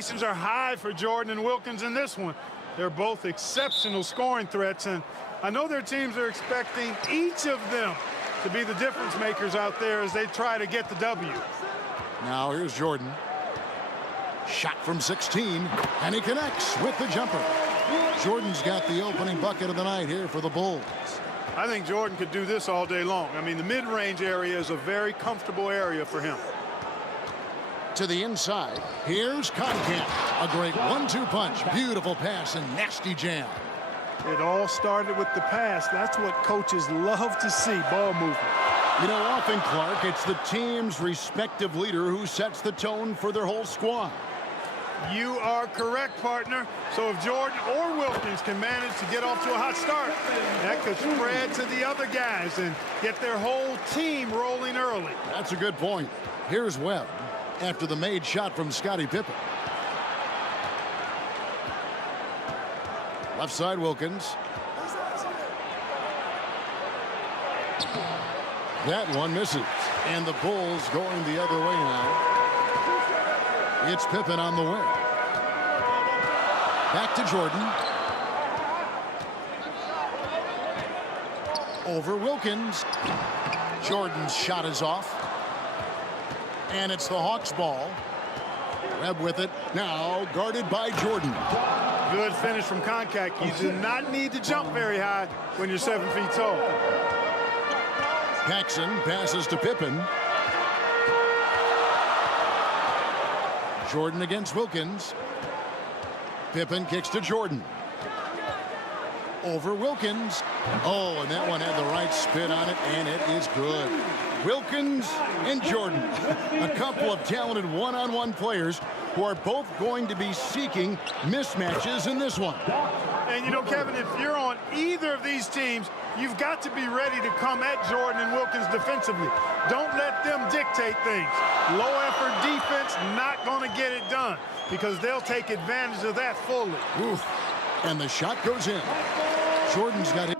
expectations are high for Jordan and Wilkins in this one. They're both exceptional scoring threats, and I know their teams are expecting each of them to be the difference makers out there as they try to get the W. Now here's Jordan. Shot from 16, and he connects with the jumper. Jordan's got the opening bucket of the night here for the Bulls. I think Jordan could do this all day long. I mean, the mid-range area is a very comfortable area for him. To the inside, here's Conkamp. A great 1-2 punch. Beautiful pass and nasty jam. It all started with the pass. That's what coaches love to see, ball movement. You know, often, Clark, it's the team's respective leader who sets the tone for their whole squad. You are correct, partner. So if Jordan or Wilkins can manage to get off to a hot start, that could spread to the other guys and get their whole team rolling early. That's a good point. Here's Webb after the made shot from Scottie Pippen. Left side, Wilkins. That one misses. And the Bulls going the other way now. It's Pippen on the way. Back to Jordan. Over Wilkins. Jordan's shot is off. And it's the Hawks' ball. Webb with it. Now guarded by Jordan. Good finish from Conkamp. You do not need to jump very high when you're 7 feet tall. Paxson passes to Pippen. Jordan against Wilkins. Pippen kicks to Jordan. Over Wilkins. Oh, and that one had the right spin on it, and it is good. Wilkins and Jordan, a couple of talented one-on-one players who are both going to be seeking mismatches in this one. And you know, Kevin, if you're on either of these teams, you've got to be ready to come at Jordan and Wilkins defensively. Don't let them dictate things. Low effort defense, not going to get it done because they'll take advantage of that fully. Oof. And the shot goes in. Jordan's got it.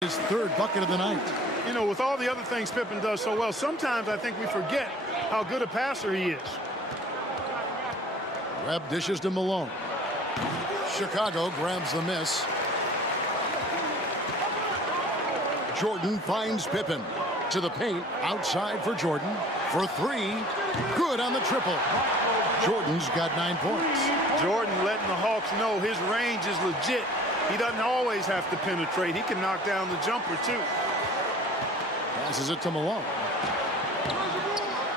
His third bucket of the night. You know, with all the other things Pippen does so well, sometimes I think we forget how good a passer he is. Webb dishes to Malone. Chicago grabs the miss. Jordan finds Pippen to the paint, outside for Jordan for three. Good on the triple. Jordan's got 9 points. Jordan letting the Hawks know his range is legit. He doesn't always have to penetrate. He can knock down the jumper, too. Passes it to Malone.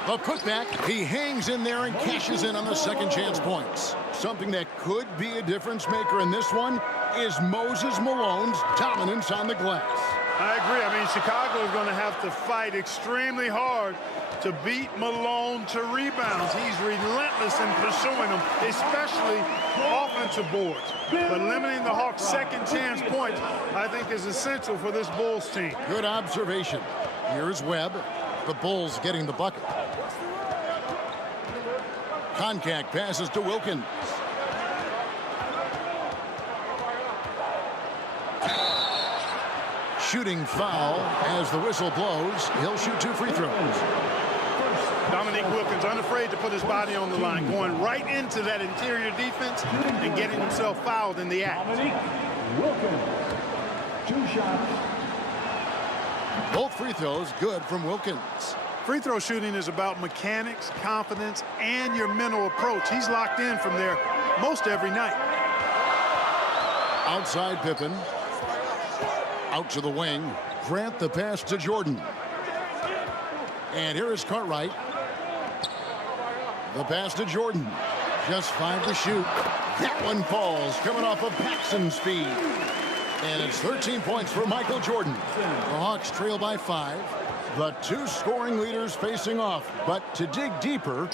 The putback. He hangs in there and cashes in on the second chance points. Something that could be a difference maker in this one is Moses Malone's dominance on the glass. I agree. I mean, Chicago is going to have to fight extremely hard to beat Malone to rebounds. He's relentless in pursuing them, especially offensive boards. But limiting the Hawks' second chance points, I think, is essential for this Bulls team. Good observation. Here's Webb. The Bulls getting the bucket. Conkamp passes to Wilkins. Shooting foul as the whistle blows. He'll shoot 2 free throws. Dominique Wilkins unafraid to put his body on the line, going right into that interior defense and getting himself fouled in the act. Dominique Wilkins, 2 shots. Both free throws good from Wilkins. Free throw shooting is about mechanics, confidence, and your mental approach. He's locked in from there most every night. Outside Pippen. Out to the wing. Grant the pass to Jordan. And here is Cartwright. The pass to Jordan. Just 5 to shoot. That one falls, coming off of Paxson's feed. And it's 13 points for Michael Jordan. The Hawks trail by 5. The two scoring leaders facing off. But to dig deeper,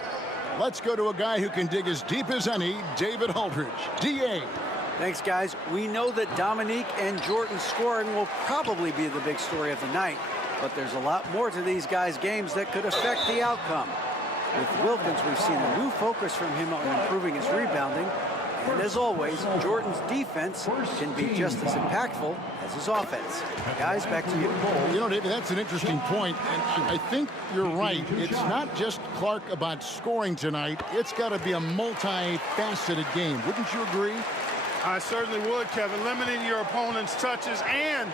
let's go to a guy who can dig as deep as any, David Aldridge. DA. Thanks, guys. We know that Dominique and Jordan's scoring will probably be the big story of the night, but there's a lot more to these guys' games that could affect the outcome. With Wilkins, we've seen a new focus from him on improving his rebounding. And as always, Jordan's defense can be just as impactful as his offense. Guys, back to you. You know, David, that's an interesting point, and I think you're right. It's not just Clark about scoring tonight. It's got to be a multifaceted game. Wouldn't you agree? I certainly would, Kevin. Limiting your opponent's touches and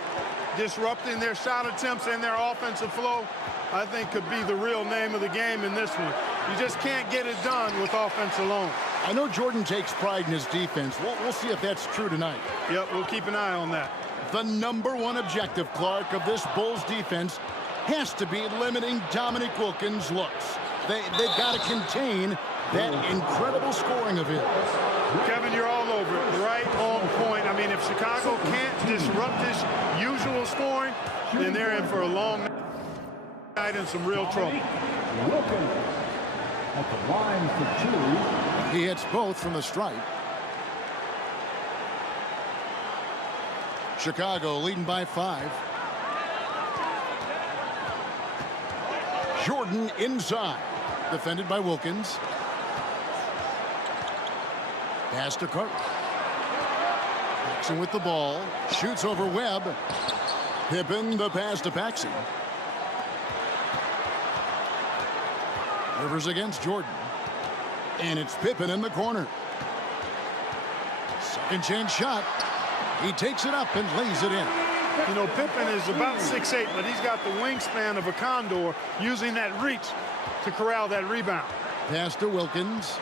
disrupting their shot attempts and their offensive flow, I think, could be the real name of the game in this one. You just can't get it done with offense alone. I know Jordan takes pride in his defense. We'll see if that's true tonight. Yep, we'll keep an eye on that. The #1 objective, Clark, of this Bulls defense has to be limiting Dominique Wilkins' looks. They've got to contain that incredible scoring of his. Kevin, you're all over it. Right on point. I mean, if Chicago can't disrupt his usual scoring, then they're in for a long night and some real trouble. Wilkins at the line for 2. He hits both from the stripe. Chicago leading by 5. Jordan inside. Defended by Wilkins. Pass to Carter. Paxson with the ball. Shoots over Webb. Pippen the pass to Paxson. Rivers against Jordan. And it's Pippen in the corner. Second chance shot. He takes it up and lays it in. You know, Pippen is about 6'8", but he's got the wingspan of a condor, using that reach to corral that rebound. Pass to Wilkins.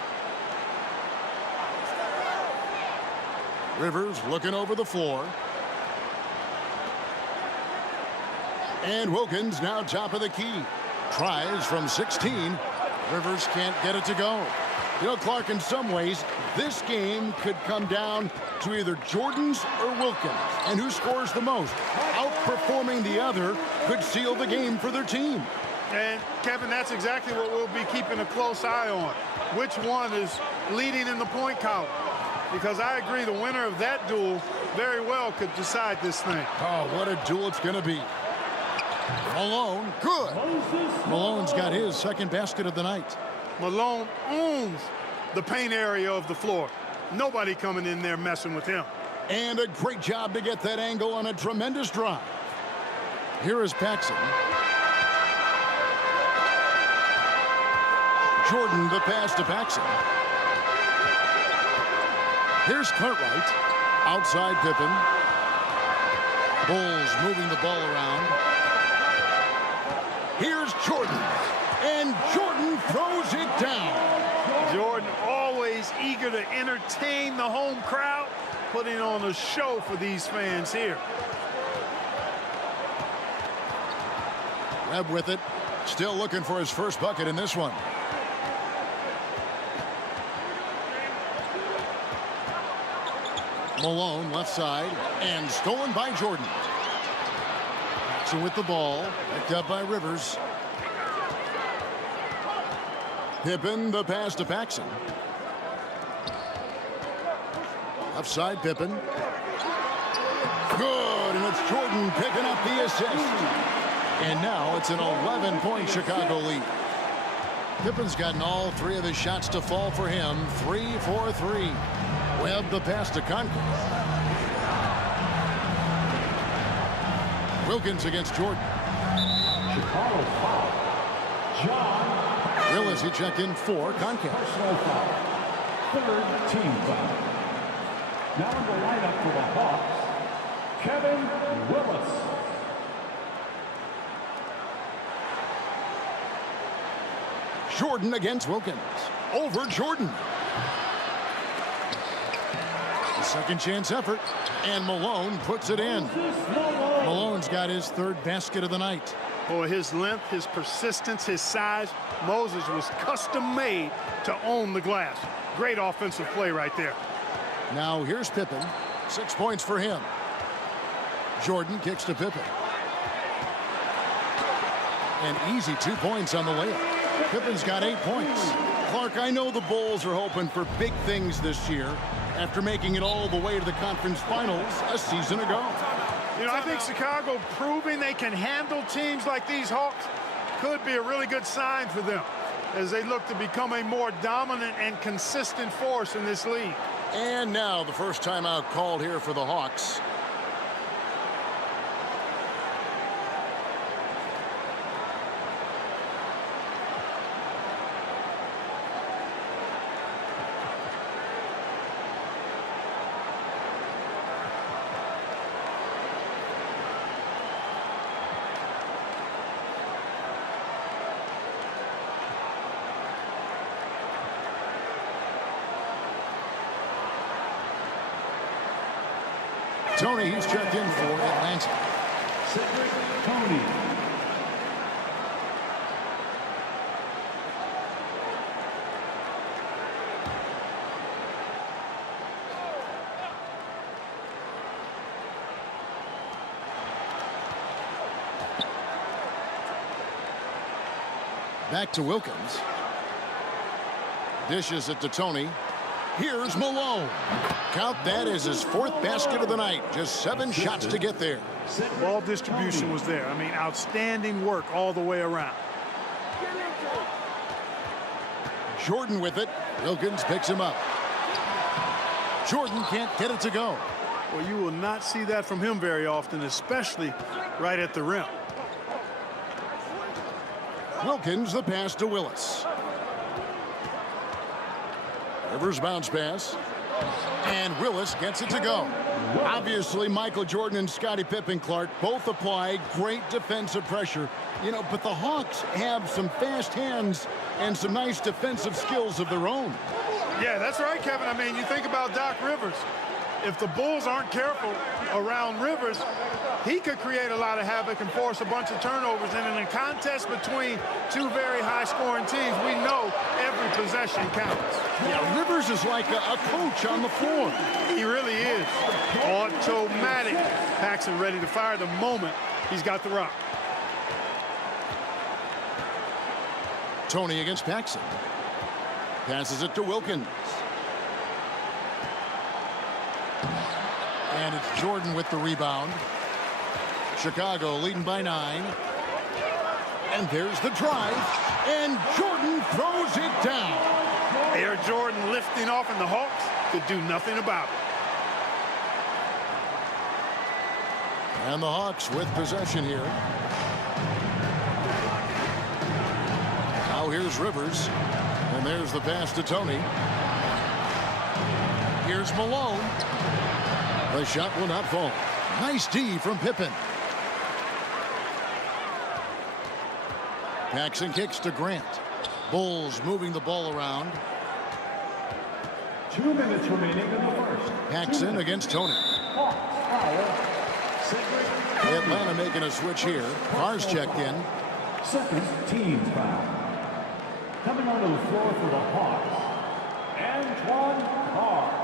Rivers looking over the floor. And Wilkins now top of the key. Tries from 16. Rivers can't get it to go. You know, Clark, in some ways, this game could come down to either Jordan's or Wilkins. And who scores the most? Outperforming the other could seal the game for their team. And, Kevin, that's exactly what we'll be keeping a close eye on. Which one is leading in the point column? Because I agree, the winner of that duel very well could decide this thing. Oh, what a duel it's going to be. Malone, good. Malone's got his second basket of the night. Malone owns the paint area of the floor. Nobody coming in there messing with him. And a great job to get that angle on a tremendous drive. Here is Paxson. Jordan the pass to Paxson. Here's Cartwright. Outside Pippen. Bulls moving the ball around. Here's Jordan. And Jordan throws it down. Jordan always eager to entertain the home crowd, putting on a show for these fans here. Webb with it. Still looking for his first bucket in this one. Malone left side and stolen by Jordan. Paxson with the ball, picked up by Rivers. Pippen the pass to Paxson. Left side Pippen. Good, and it's Jordan picking up the assist. And now it's an 11-point Chicago lead. Pippen's gotten all 3 of his shots to fall for him. 3 for 3. Webb the pass to Conklin. Wilkins against Jordan. Chicago foul. John. Willis, he checked in for Conklin. Personal foul. 3rd team foul. Now in the lineup for the Hawks, Kevin Willis. Jordan against Wilkins. Over Jordan. The second chance effort. And Malone puts it in. Malone's got his 3rd basket of the night. Boy, his length, his persistence, his size. Moses was custom made to own the glass. Great offensive play right there. Now here's Pippen. 6 points for him. Jordan kicks to Pippen. An easy 2 points on the layup. Pippen's got 8 points. Clark, I know the Bulls are hoping for big things this year after making it all the way to the conference finals a season ago. You know, I think Chicago proving they can handle teams like these Hawks could be a really good sign for them as they look to become a more dominant and consistent force in this league. And now the first timeout called here for the Hawks. Tony, he's checked in for Atlanta. Cedric Tony. Back to Wilkins. Dishes it to Tony. Here's Malone. Count that as his 4th basket of the night. Just 7 shots to get there. Ball distribution was there. I mean, outstanding work all the way around. Jordan with it. Wilkins picks him up. Jordan can't get it to go. Well, you will not see that from him very often, especially right at the rim. Wilkins, the pass to Willis. Rivers bounce pass. And Willis gets it to go. Obviously, Michael Jordan and Scottie Pippen, Clark, both apply great defensive pressure. You know, but the Hawks have some fast hands and some nice defensive skills of their own. Yeah, that's right, Kevin. I mean, you think about Doc Rivers. If the Bulls aren't careful around Rivers, he could create a lot of havoc and force a bunch of turnovers. And in a contest between two very high-scoring teams, we know every possession counts. Yeah, Rivers is like a coach on the floor. He really is. Automatic. Paxson ready to fire the moment he's got the rock. Tony against Paxson. Passes it to Wilkins. And it's Jordan with the rebound. Chicago leading by 9. And there's the drive. And Jordan throws it down. Air Jordan lifting off, and the Hawks could do nothing about it. And the Hawks with possession here. Now here's Rivers. And there's the pass to Tony. Here's Malone. The shot will not fall. Nice D from Pippen. Paxson kicks to Grant. Bulls moving the ball around. 2 minutes remaining in the first. Paxson against Tony. Atlanta making a switch here. Carr's checked in. Second team foul. Coming onto the floor for the Hawks, Antoine Carr.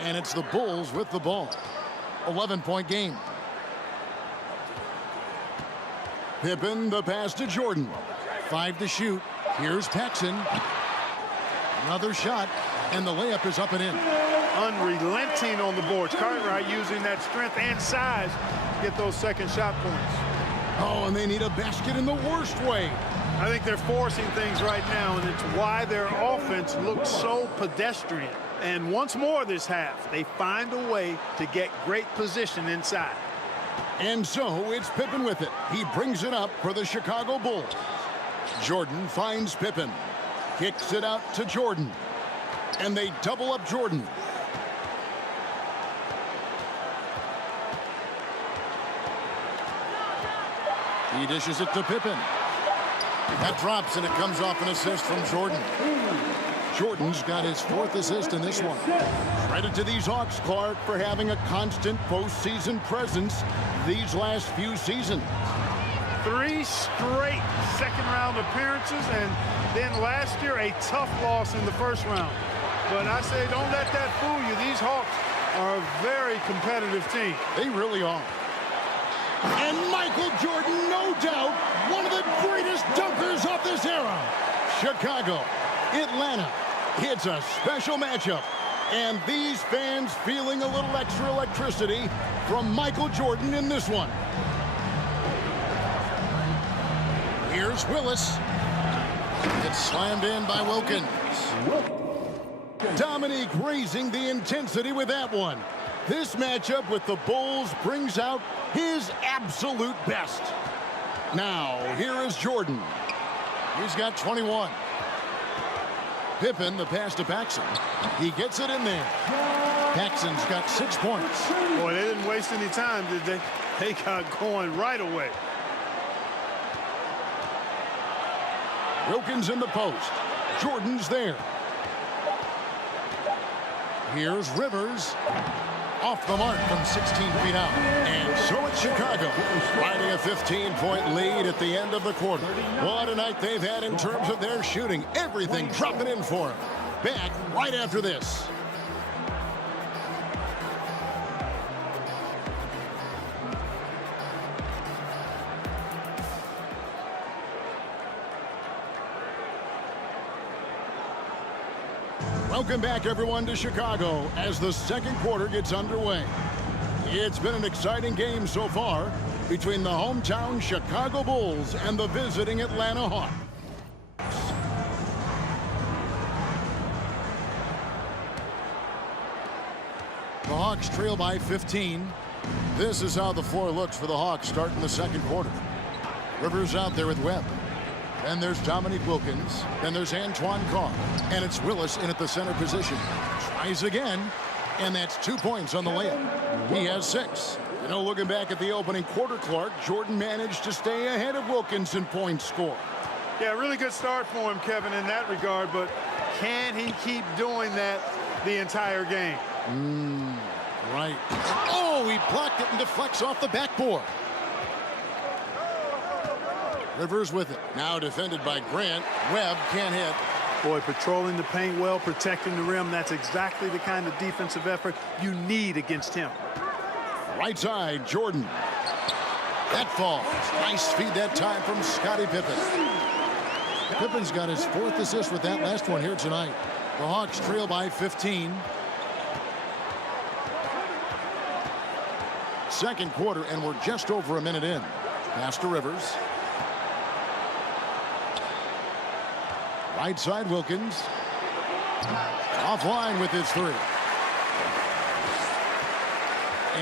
And it's the Bulls with the ball. 11-point game. Pippen, the pass to Jordan. 5 to shoot. Here's Paxson. Another shot, and the layup is up and in. Unrelenting on the boards. Cartwright using that strength and size to get those second shot points. Oh, and they need a basket in the worst way. I think they're forcing things right now, and it's why their offense looks so pedestrian. And once more this half, they find a way to get great position inside. And so it's Pippen with it. He brings it up for the Chicago Bulls. Jordan finds Pippen. Kicks it out to Jordan. And they double up Jordan. He dishes it to Pippen. That drops, and it comes off an assist from Jordan. Jordan's got his 4th assist in this one. Credit to these Hawks, Clark, for having a constant postseason presence these last few seasons. 3 straight second-round appearances, and then last year a tough loss in the first round. But I say don't let that fool you. These Hawks are a very competitive team. They really are. And Michael Jordan, no doubt, one of the greatest dunkers of this era. Chicago, Atlanta. It's a special matchup. And these fans feeling a little extra electricity from Michael Jordan in this one. Here's Willis. It's slammed in by Wilkins. Dominique raising the intensity with that one. This matchup with the Bulls brings out his absolute best. Now, here is Jordan. He's got 21. Pippen, the pass to Paxson. He gets it in there. Paxson's got 6 points. Boy, they didn't waste any time, did they? They got going right away. Wilkins in the post. Jordan's there. Here's Rivers. Off the mark from 16 feet out. And so it's Chicago, riding a 15-point lead at the end of the quarter. What a night they've had in terms of their shooting. Everything dropping in for them. Back right after this. Welcome back, everyone, to Chicago as the second quarter gets underway. It's been an exciting game so far between the hometown Chicago Bulls and the visiting Atlanta Hawks. The Hawks trail by 15. This is how the floor looks for the Hawks starting the second quarter. Rivers out there with Webb. Then there's Dominique Wilkins. Then there's Antoine Carr. And it's Willis in at the center position. Tries again. And that's 2 points on the layup. He has 6. You know, looking back at the opening quarter, Clark, Jordan managed to stay ahead of Wilkins in points scored. Yeah, really good start for him, Kevin, in that regard. But can he keep doing that the entire game? Right. Oh, he blocked it and deflects off the backboard. Rivers with it. Now defended by Grant. Webb can't hit. Boy, patrolling the paint well, protecting the rim. That's exactly the kind of defensive effort you need against him. Right side, Jordan. That falls. Nice feed that time from Scottie Pippen. Pippen's got his 4th assist with that last one here tonight. The Hawks trail by 15. Second quarter, and we're just over a minute in. Pass to Rivers. Right side, Wilkins. Offline with his 3.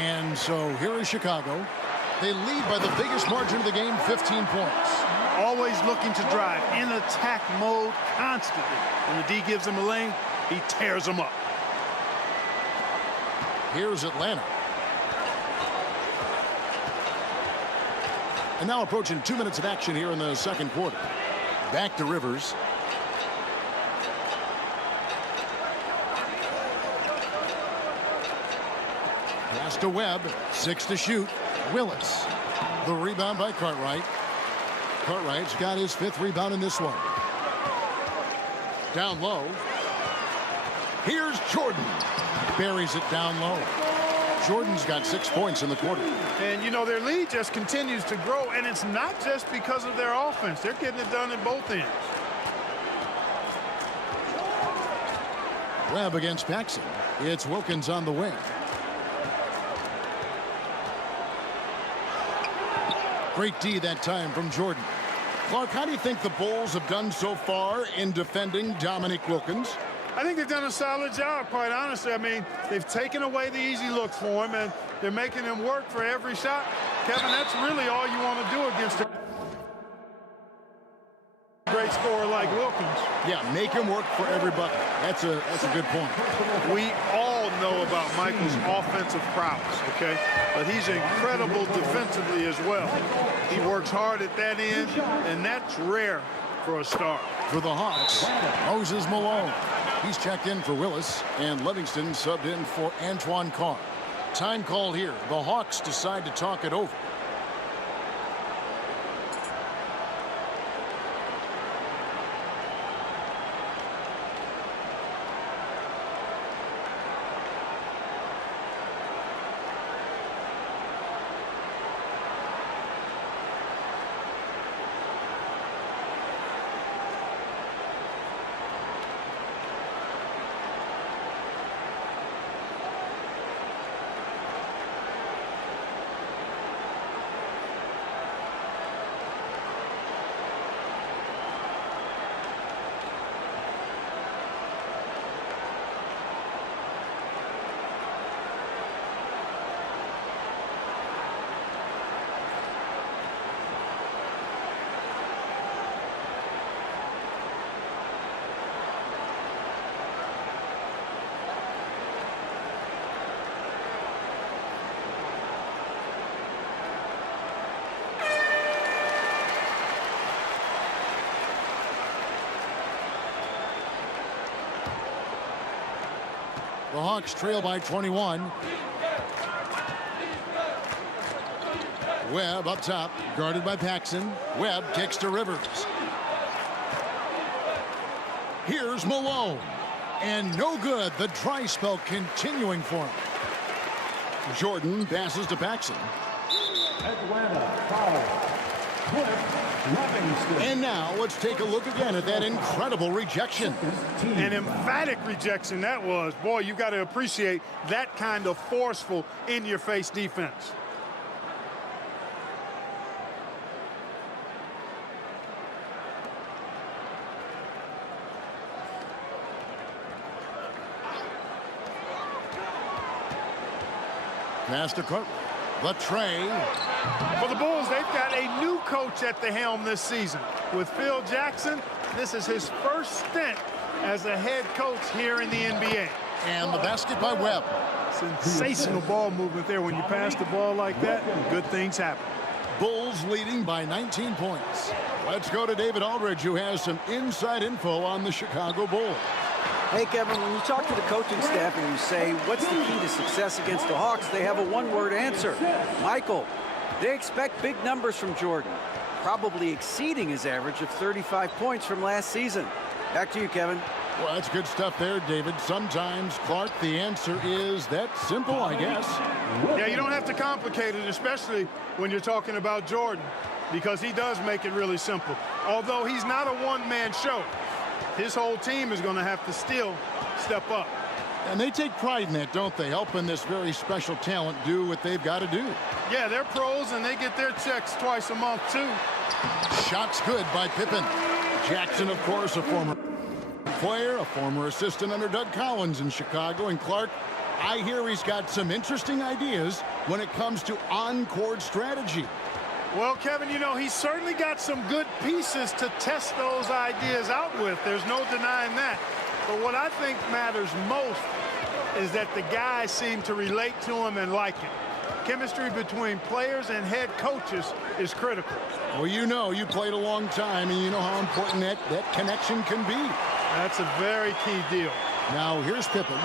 And so here is Chicago. They lead by the biggest margin of the game, 15 points. Always looking to drive in attack mode constantly. When the D gives him a lane, he tears them up. Here's Atlanta. And now approaching 2 minutes of action here in the second quarter. Back to Rivers. Pass to Webb. 6 to shoot. Willis. The rebound by Cartwright. Cartwright's got his 5th rebound in this one. Down low. Here's Jordan. Buries it down low. Jordan's got 6 points in the quarter. And, you know, their lead just continues to grow, and it's not just because of their offense. They're getting it done at both ends. Webb against Paxson. It's Wilkins on the wing. Great D that time from Jordan. Clark, how do you think the Bulls have done so far in defending Dominique Wilkins? I think they've done a solid job, quite honestly. I mean, they've taken away the easy looks for him, and they're making him work for every shot. Kevin, that's really all you want to do against a great scorer like Wilkins. Yeah, make him work for every bucket. That's a good point. We all know about Michael's offensive prowess, okay? But he's incredible defensively as well. He works hard at that end, and that's rare for a star. For the Hawks, Moses Malone. He's checked in for Willis, and Livingston subbed in for Antoine Carr. Time call here. The Hawks decide to talk it over. The Hawks trail by 21. Webb up top, guarded by Paxson. Webb kicks to Rivers. Here's Malone. And no good. The dry spell continuing for him. Jordan passes to Paxson. Atlanta foul. Cliff Livingston. And now let's take a look again at that incredible rejection. An emphatic rejection that was. Boy, you got to appreciate that kind of forceful in-your-face defense. Pass to Carter. The tray. For the Bulls, they've got a new coach at the helm this season. With Phil Jackson, this is his first stint as a head coach here in the NBA. And the basket by Webb. Sensational ball movement there. When you pass the ball like that, good things happen. Bulls leading by 19 points. Let's go to David Aldridge, who has some inside info on the Chicago Bulls. Hey, Kevin, when you talk to the coaching staff and you say, what's the key to success against the Hawks, they have a one-word answer. Michael. They expect big numbers from Jordan, probably exceeding his average of 35 points from last season. Back to you, Kevin. Well, that's good stuff there, David. Sometimes, Clark, the answer is that simple, I guess. Yeah, you don't have to complicate it, especially when you're talking about Jordan, because he does make it really simple. Although he's not a one-man show. His whole team is going to have to still step up. And they take pride in that, don't they? Helping this very special talent do what they've got to do. Yeah, they're pros, and they get their checks twice a month, too. Shots good by Pippen. Jackson, of course, a former player, a former assistant under Doug Collins in Chicago. And Clark, I hear he's got some interesting ideas when it comes to on-court strategy. Well, Kevin, you know, he's certainly got some good pieces to test those ideas out with. There's no denying that. But what I think matters most is that the guys seem to relate to him and like him. Chemistry between players and head coaches is critical. Well, you know, you played a long time, and you know how important that connection can be. That's a very key deal. Now, here's Pippen,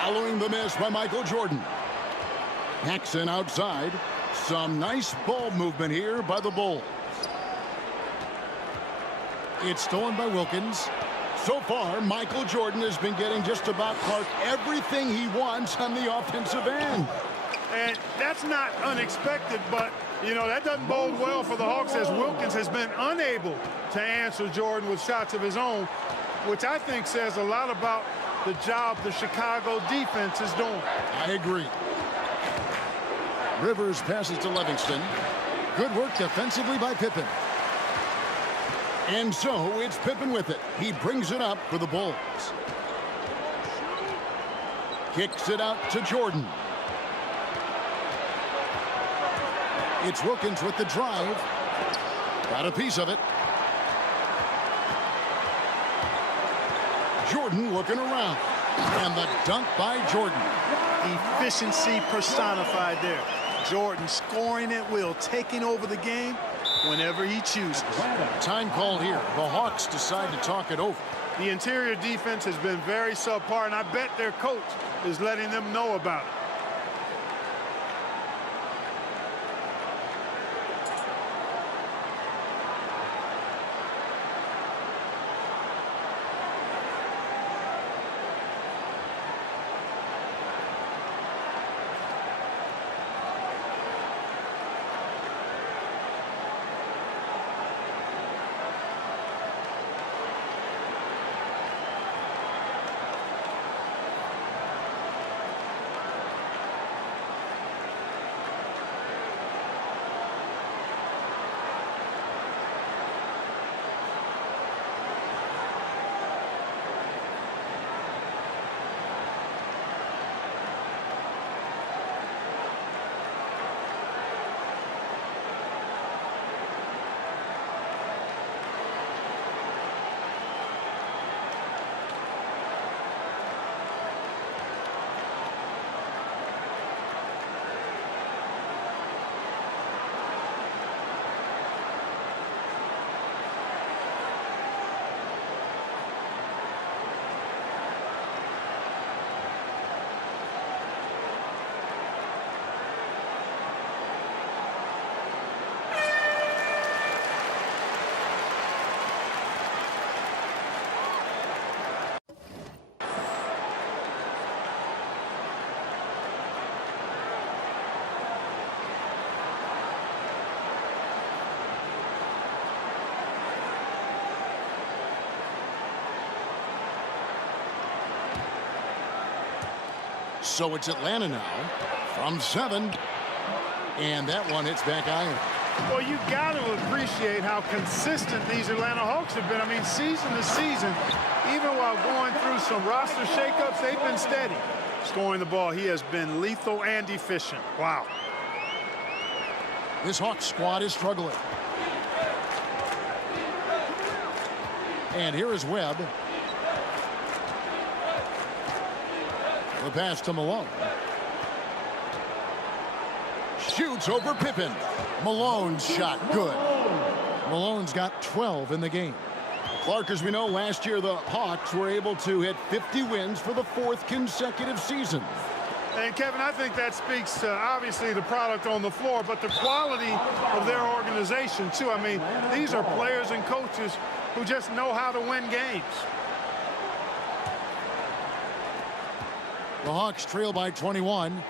following the miss by Michael Jordan. Paxson outside. Some nice ball movement here by the Bulls. It's stolen by Wilkins. So far, Michael Jordan has been getting just about, Clark, everything he wants on the offensive end. And that's not unexpected, but, you know, that doesn't bode well for the Hawks as Wilkins has been unable to answer Jordan with shots of his own, which I think says a lot about the job the Chicago defense is doing. I agree. Rivers passes to Livingston. Good work defensively by Pippen. And so it's Pippen with it. He brings it up for the Bulls. Kicks it out to Jordan. It's Wilkins with the drive. Got a piece of it. Jordan looking around. And the dunk by Jordan. Efficiency personified there. Jordan scoring at will, taking over the game whenever he chooses. Time call here. The Hawks decide to talk it over. The interior defense has been very subpar, and I bet their coach is letting them know about it. So it's Atlanta now from 7. And that one hits back iron. Well, you got to appreciate how consistent these Atlanta Hawks have been. I mean, season to season, even while going through some roster shakeups, they've been steady. Scoring the ball, he has been lethal and efficient. Wow. This Hawks squad is struggling. And here is Webb. The pass to Malone. Shoots over Pippen. Malone's shot good. Malone's got 12 in the game. Clark, as we know, last year the Hawks were able to hit 50 wins for the 4th consecutive season. And Kevin, I think that speaks to obviously the product on the floor, but the quality of their organization too. I mean, these are players and coaches who just know how to win games. The Hawks trail by 21.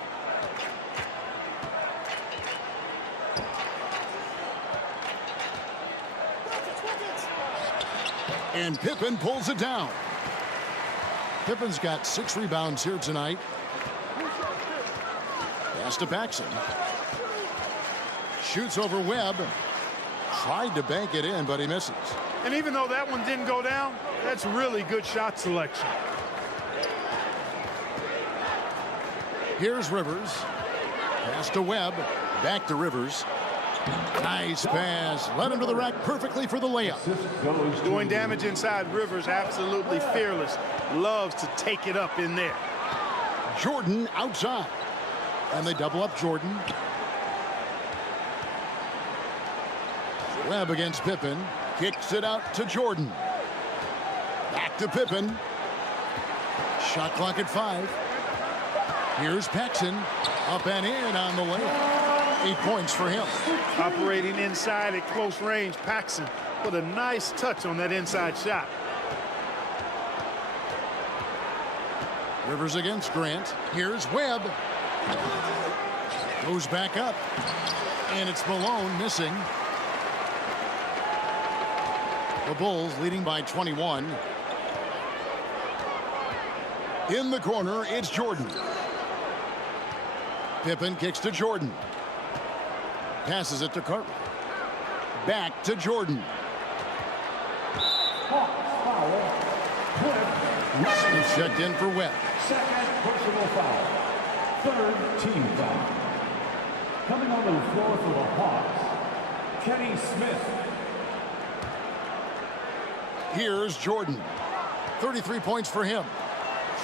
And Pippen pulls it down. Pippen's got 6 rebounds here tonight. Pass to Paxson. Shoots over Webb. Tried to bank it in, but he misses. And even though that one didn't go down, that's really good shot selection. Here's Rivers. Pass to Webb. Back to Rivers. Nice pass. Led him to the rack perfectly for the layup. Doing damage inside. Rivers absolutely fearless. Loves to take it up in there. Jordan outside. And they double up Jordan. Webb against Pippen. Kicks it out to Jordan. Back to Pippen. Shot clock at 5. Here's Paxson. Up and in on the layup. 8 points for him. Operating inside at close range, Paxson put a nice touch on that inside shot. Rivers against Grant. Here's Webb. Goes back up. And it's Malone missing. The Bulls leading by 21. In the corner, it's Jordan. Pippen kicks to Jordan. Passes it to Carter. Back to Jordan. He's checked in for Webb. Second personal foul. Third team foul. Coming onto the floor for the Hawks, Kenny Smith. Here's Jordan. 33 points for him.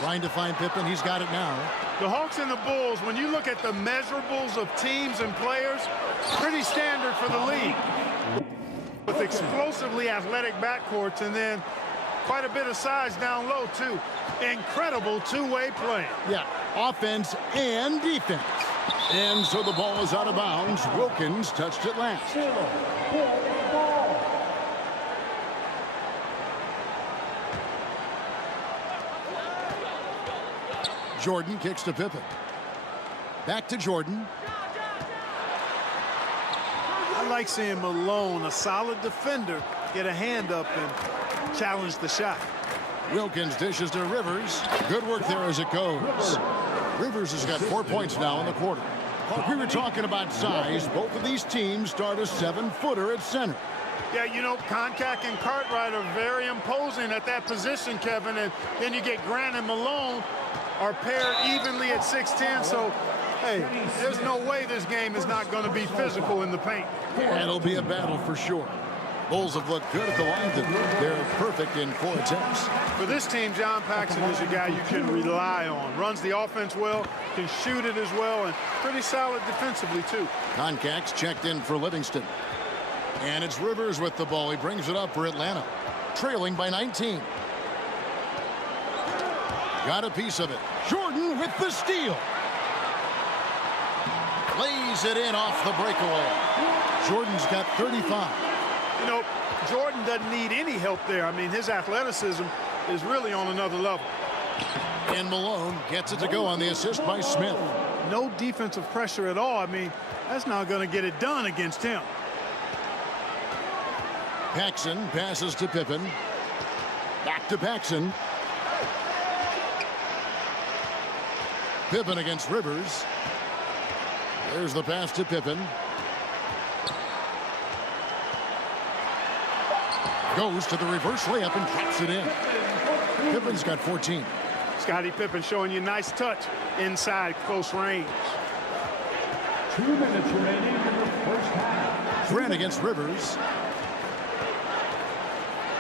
Trying to find Pippen. He's got it now. The Hawks and the Bulls, when you look at the measurables of teams and players, pretty standard for the league. With explosively athletic backcourts and then quite a bit of size down low, too. Incredible two-way play. Yeah, offense and defense. And so the ball is out of bounds. Wilkins touched it last. Jordan kicks to Pippen. Back to Jordan. I like seeing Malone, a solid defender, get a hand up and challenge the shot. Wilkins dishes to Rivers. Good work there as it goes. Rivers has got 4 points now in the quarter. We were talking about size. Both of these teams start a 7-footer at center. Yeah, you know, Koncak and Cartwright are very imposing at that position, Kevin. And then you get Grant and Malone are paired evenly at 6'10", so, hey, there's no way this game is not going to be physical in the paint. It'll be a battle for sure. Bulls have looked good at the line. They're perfect in 4 attempts. For this team, John Paxson is a guy you can rely on. Runs the offense well, can shoot it as well, and pretty solid defensively, too. Koncak's checked in for Livingston. And it's Rivers with the ball. He brings it up for Atlanta. Trailing by 19. Got a piece of it. Jordan with the steal. Lays it in off the breakaway. Jordan's got 35. You know, Jordan doesn't need any help there. I mean, his athleticism is really on another level. And Malone gets it to go on the assist by Smith. No defensive pressure at all. I mean, that's not going to get it done against him. Paxson passes to Pippen. Back to Paxson. Pippen against Rivers. There's the pass to Pippen. Goes to the reverse layup and drops it in. Pippen's got 14. Scottie Pippen showing you nice touch inside close range. 2 minutes remaining in the first half. Grant against Rivers.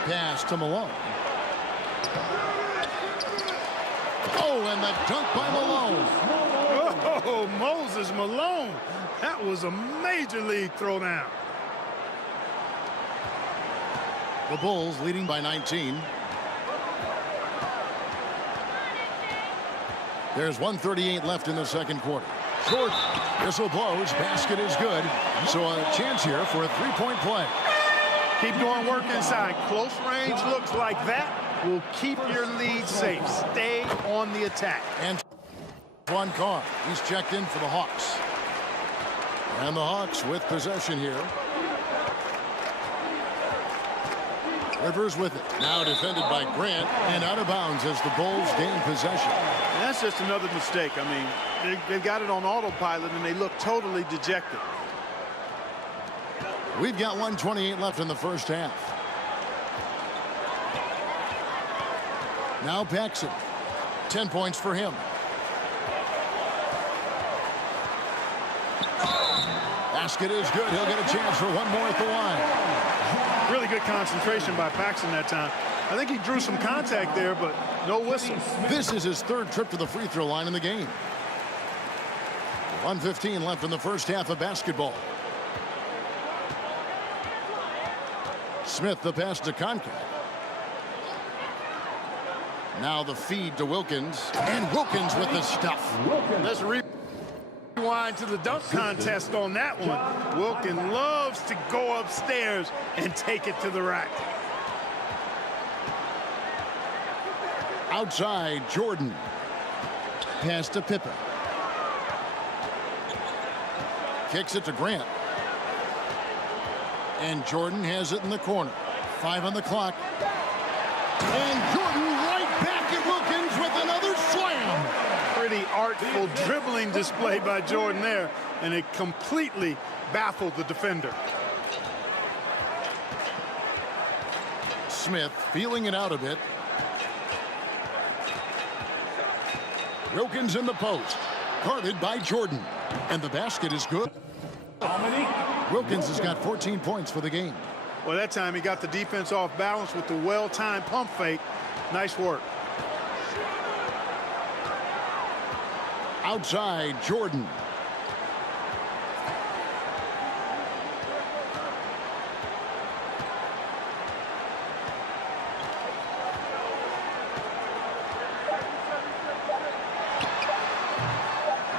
Pass to Malone. Oh, and the dunk by Malone. Oh, Moses Malone. That was a major league throwdown. The Bulls leading by 19. There's 1:38 left in the second quarter. Jordan. Whistle blows. Basket is good. So a chance here for a three-point play. Keep doing work inside. Close range looks like that will keep your lead safe. Stay on the attack. And one car. He's checked in for the Hawks. And the Hawks with possession here. Rivers with it. Now defended by Grant and out of bounds as the Bulls gain possession. And that's just another mistake. I mean, they've got it on autopilot and they look totally dejected. We've got 1:28 left in the first half. Now Paxson. 10 points for him. Basket is good. He'll get a chance for one more at the line. Really good concentration by Paxson that time. I think he drew some contact there, but no whistle. This is his third trip to the free throw line in the game. 1:15 left in the first half of basketball. Smith the pass to Concat. Now the feed to Wilkins. And Wilkins with the stuff. Let's rewind to the dunk contest on that one. Wilkins loves to go upstairs and take it to the rack. Outside, Jordan. Pass to Pippen. Kicks it to Grant. And Jordan has it in the corner. 5 on the clock. And Jordan right back at Wilkins with another slam. Pretty artful dribbling display by Jordan there, and it completely baffled the defender. Smith feeling it out a bit. Wilkins in the post. Guarded by Jordan. And the basket is good. Wilkins has got 14 points for the game. Well, that time he got the defense off balance with the well-timed pump fake. Nice work. Outside, Jordan.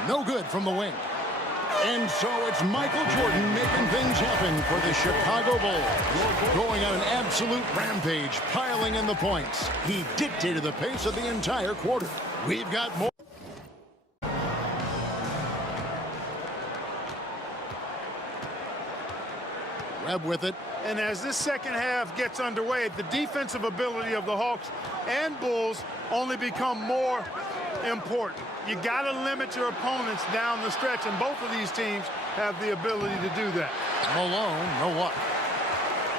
No good from the wing. And so it's Michael Jordan making things happen for the Chicago Bulls. Going on an absolute rampage, piling in the points. He dictated the pace of the entire quarter. We've got more. Webb with it. And as this second half gets underway, the defensive ability of the Hawks and Bulls only become more important. You got to limit your opponents down the stretch, and both of these teams have the ability to do that. Malone, no luck.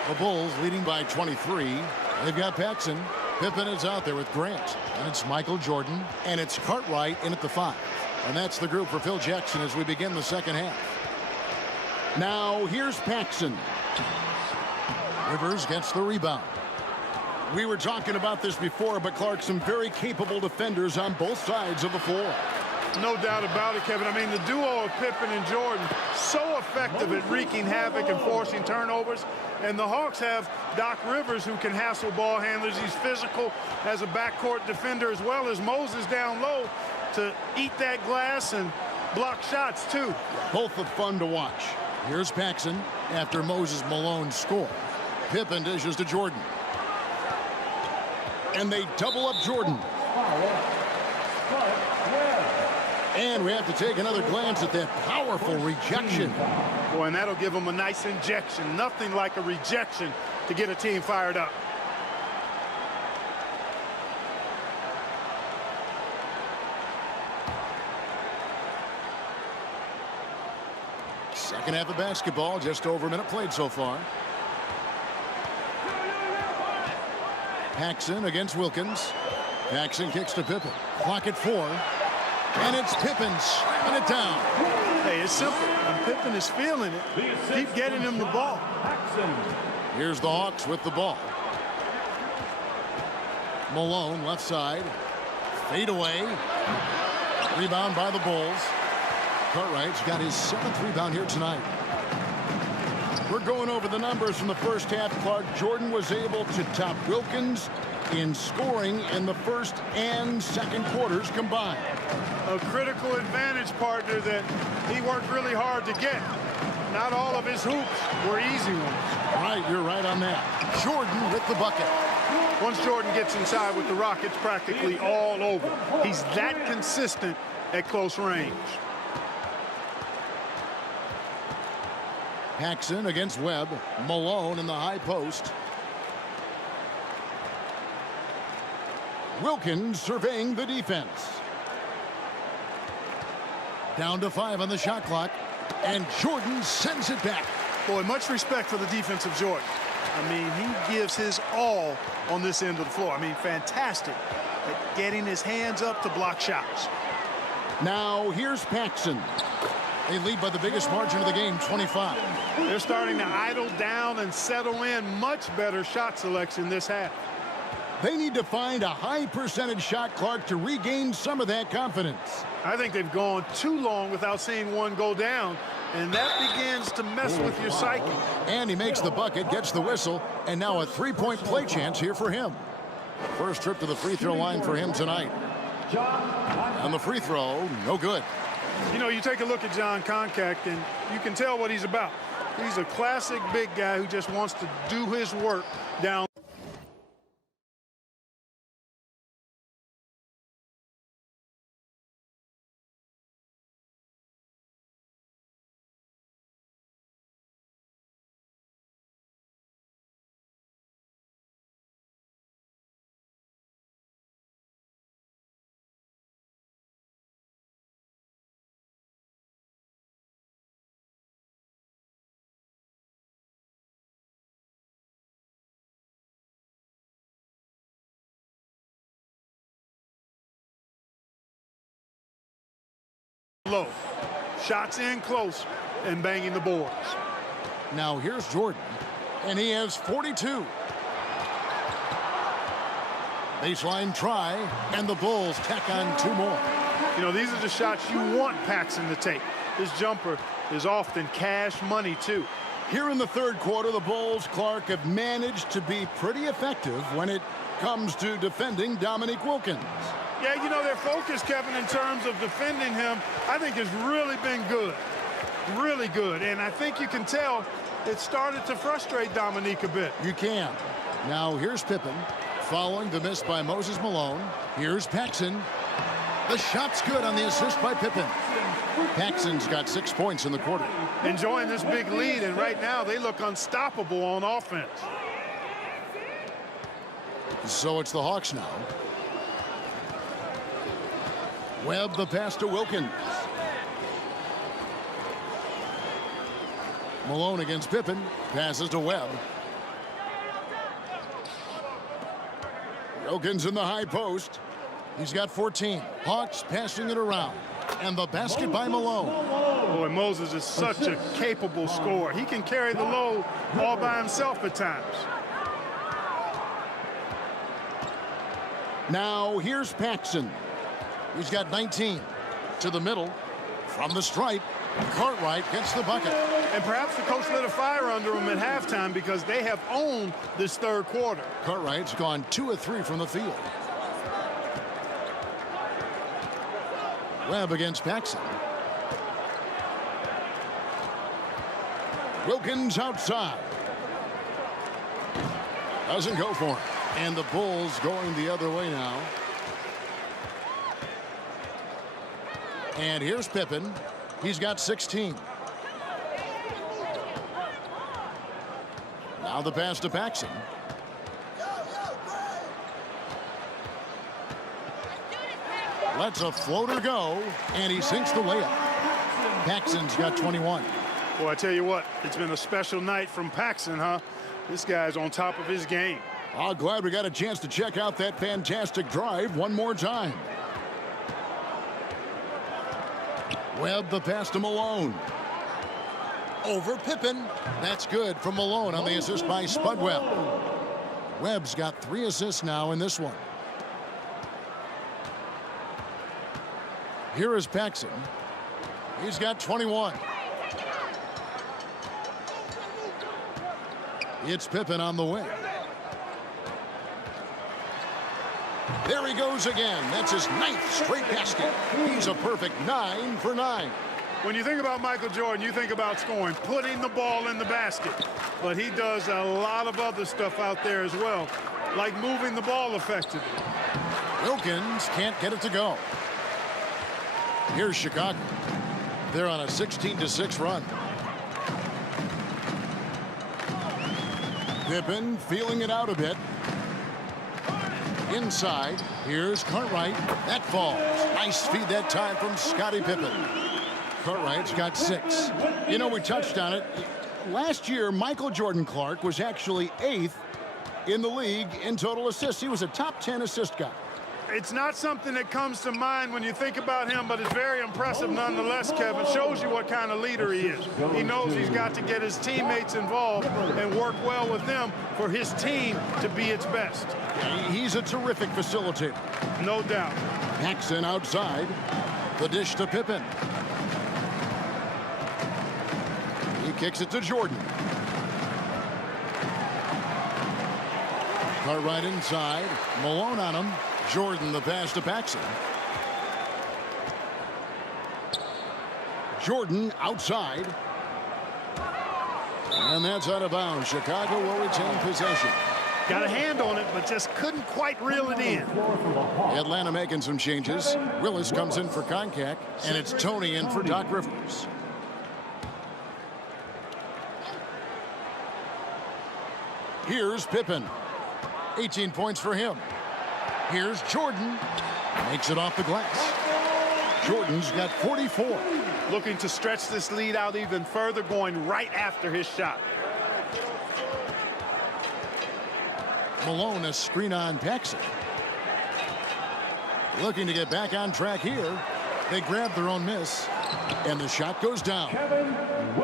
The Bulls leading by 23. They've got Paxson. Pippen is out there with Grant. And it's Michael Jordan. And it's Cartwright in at the 5. And that's the group for Phil Jackson as we begin the second half. Now here's Paxson. Rivers gets the rebound. We were talking about this before, but Clark, some very capable defenders on both sides of the floor. No doubt about it, Kevin. I mean, the duo of Pippen and Jordan, so effective at wreaking havoc and forcing turnovers. And the Hawks have Doc Rivers, who can hassle ball handlers. He's physical as a backcourt defender, as well as Moses down low to eat that glass and block shots, too. Both are fun to watch. Here's Paxson after Moses Malone score. Pippen dishes to Jordan. And they double up Jordan. And we have to take another glance at that powerful rejection. Boy, and that'll give them a nice injection. Nothing like a rejection to get a team fired up. Second half of basketball, just over a minute played so far. Paxson against Wilkins. Paxson kicks to Pippen. Clock at 4. And it's Pippen slamming it down. Hey, it's simple. When Pippen is feeling it, keep getting him the ball. Here's the Hawks with the ball. Malone, left side. Fade away. Rebound by the Bulls. Cartwright's got his 7th rebound here tonight. We're going over the numbers from the first half. Clark, Jordan was able to top Wilkins in scoring in the first and second quarters combined. A critical advantage partner that he worked really hard to get. Not all of his hoops were easy ones. Right, you're right on that. Jordan with the bucket. Once Jordan gets inside with the rock, it's practically all over. He's that consistent at close range. Paxson against Webb. Malone in the high post. Wilkins surveying the defense. Down to 5 on the shot clock. And Jordan sends it back. Boy, much respect for the defense of Jordan. I mean, he gives his all on this end of the floor. I mean, fantastic at getting his hands up to block shots. Now, here's Paxson. They lead by the biggest margin of the game, 25. They're starting to idle down and settle in. Much better shot selection this half. They need to find a high percentage shot, Clark, to regain some of that confidence. I think they've gone too long without seeing one go down, and that begins to mess with your psyche. And he makes the bucket, gets the whistle, and now a three-point play chance here for him. First trip to the free throw line for him tonight. And the free throw, no good. You know, you take a look at John Concact, and you can tell what he's about. He's a classic big guy who just wants to do his work down. Low. Shots in close and banging the boards. Now here's Jordan, and he has 42. Baseline try, and the Bulls tack on 2 more. You know, these are the shots you want Paxson to take. His jumper is often cash money, too. Here in the third quarter, the Bulls, Clark, have managed to be pretty effective when it comes to defending Dominique Wilkins. Yeah, you know, their focus, Kevin, in terms of defending him, I think has really been good. Really good. And I think you can tell it started to frustrate Dominique a bit. You can. Now here's Pippen following the miss by Moses Malone. Here's Paxson. The shot's good on the assist by Pippen. Paxson's got 6 points in the quarter. Enjoying this big lead, and right now they look unstoppable on offense. So it's the Hawks now. Webb the pass to Wilkins. Malone against Pippen. Passes to Webb. Wilkins in the high post. He's got 14. Hawks passing it around. And the basket by Malone. Boy, Moses is such a capable scorer. He can carry the load all by himself at times. Now here's Paxson. He's got 19. To the middle. From the stripe. Cartwright gets the bucket. And perhaps the coach lit a fire under him at halftime because they have owned this third quarter. Cartwright's gone 2 of 3 from the field. Webb against Paxson. Wilkins outside. Doesn't go for it. And the Bulls going the other way now. And here's Pippen. He's got 16. Now the pass to Paxson. Lets a floater go, and he sinks the layup. Paxson's got 21. Boy, I tell you what, it's been a special night from Paxson, huh? This guy's on top of his game. Oh, glad we got a chance to check out that fantastic drive one more time. Webb the pass to Malone. Over Pippen. That's good from Malone on the assist by Spud Webb. Webb's got 3 assists now in this one. Here is Paxson. He's got 21. It's Pippen on the wing. There he goes again. That's his 9th straight basket. He's a perfect 9 for 9. When you think about Michael Jordan, you think about scoring, putting the ball in the basket. But he does a lot of other stuff out there as well, like moving the ball effectively. Wilkins can't get it to go. Here's Chicago. They're on a 16-6 run. Pippen feeling it out a bit. Inside, here's Cartwright. That falls. Nice feed that time from Scottie Pippen. Cartwright's got 6. You know, we touched on it. Last year, Michael Jordan Clark was actually 8th in the league in total assists. He was a top 10 assist guy. It's not something that comes to mind when you think about him, but it's very impressive nonetheless, Kevin. Shows you what kind of leader he is. He knows he's got to get his teammates involved and work well with them for his team to be its best. He's a terrific facilitator. No doubt. Paxson outside. The dish to Pippen. He kicks it to Jordan. Cartwright inside. Malone on him. Jordan the pass to Paxson. Jordan outside. And that's out of bounds. Chicago will retain possession. Got a hand on it, but just couldn't quite reel it in. Atlanta making some changes. Willis comes in for Koncak, and it's Tony in for Doc Rivers. Here's Pippen. 18 points for him. Here's Jordan. Makes it off the glass. Jordan's got 44. Looking to stretch this lead out even further, going right after his shot. Malone a screen on Paxson. Looking to get back on track here. They grab their own miss, and the shot goes down.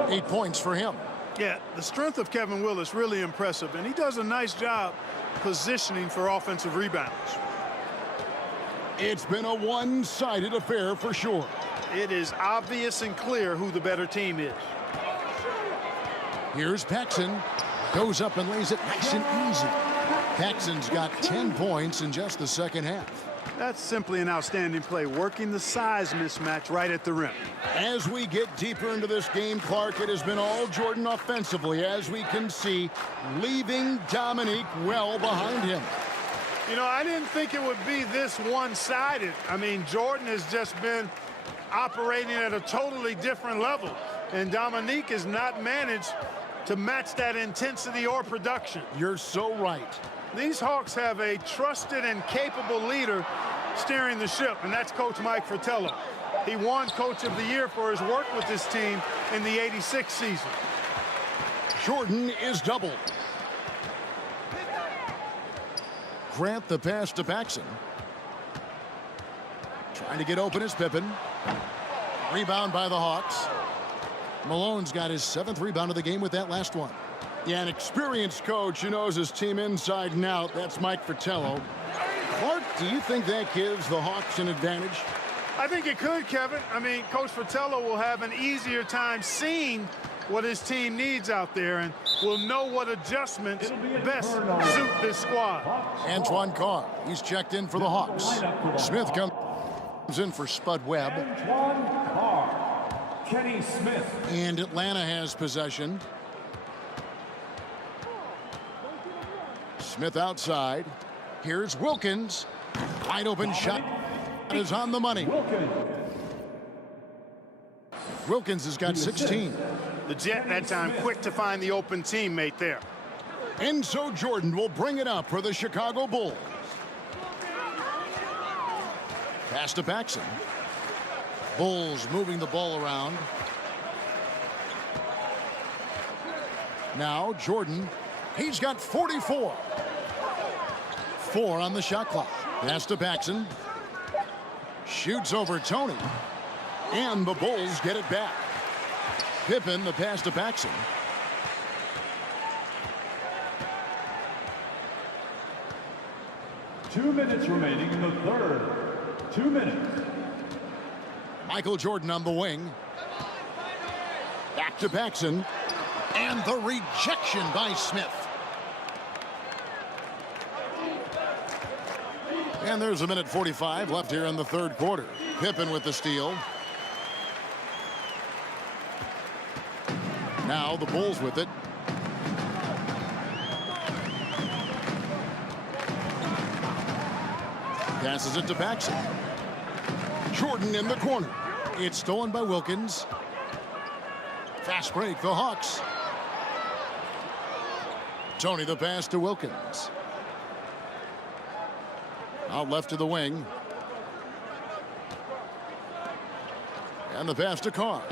8 points for him. Yeah, the strength of Kevin Willis really impressive, and he does a nice job positioning for offensive rebounds. It's been a one-sided affair for sure. It is obvious and clear who the better team is. Here's Paxson. Goes up and lays it nice and easy. Paxson's got 10 points in just the second half. That's simply an outstanding play, working the size mismatch right at the rim. As we get deeper into this game, Clark, it has been all Jordan offensively, as we can see, leaving Dominique well behind him. You know, I didn't think it would be this one-sided. I mean, Jordan has just been operating at a totally different level, and Dominique has not managed to match that intensity or production. You're so right. These Hawks have a trusted and capable leader steering the ship, and that's Coach Mike Fratello. He won Coach of the Year for his work with this team in the '86 season. Jordan is doubled. Grant the pass to Paxson. Trying to get open is Pippen. Rebound by the Hawks. Malone's got his 7th rebound of the game with that last one. Yeah, an experienced coach who knows his team inside and out. That's Mike Fratello. Clark, do you think that gives the Hawks an advantage? I think it could, Kevin. I mean, Coach Fratello will have an easier time seeing what his team needs out there and will know what adjustments best suit this squad. Antoine Carr, he's checked in for the Hawks. Smith comes in for Spud Webb. Antoine Carr, Kenny Smith. And Atlanta has possession. Smith outside. Here's Wilkins. Wide open shot is on the money. Wilkins has got 16. The Jet that time quick to find the open teammate there. And so Jordan will bring it up for the Chicago Bulls. Pass to Paxson. Bulls moving the ball around. Now Jordan, he's got 44. 4 on the shot clock. Pass to Paxson. Shoots over Tony. And the Bulls get it back. Pippen, the pass to Paxson. Two minutes remaining in the third. 2 minutes. Michael Jordan on the wing. Back to Paxson. And the rejection by Smith. And there's 1:45 left here in the third quarter. Pippen with the steal. Now the Bulls with it. Passes it to Paxson. Jordan in the corner. It's stolen by Wilkins. Fast break, the Hawks. Tony the pass to Wilkins. Out left to the wing. And the pass to Carr.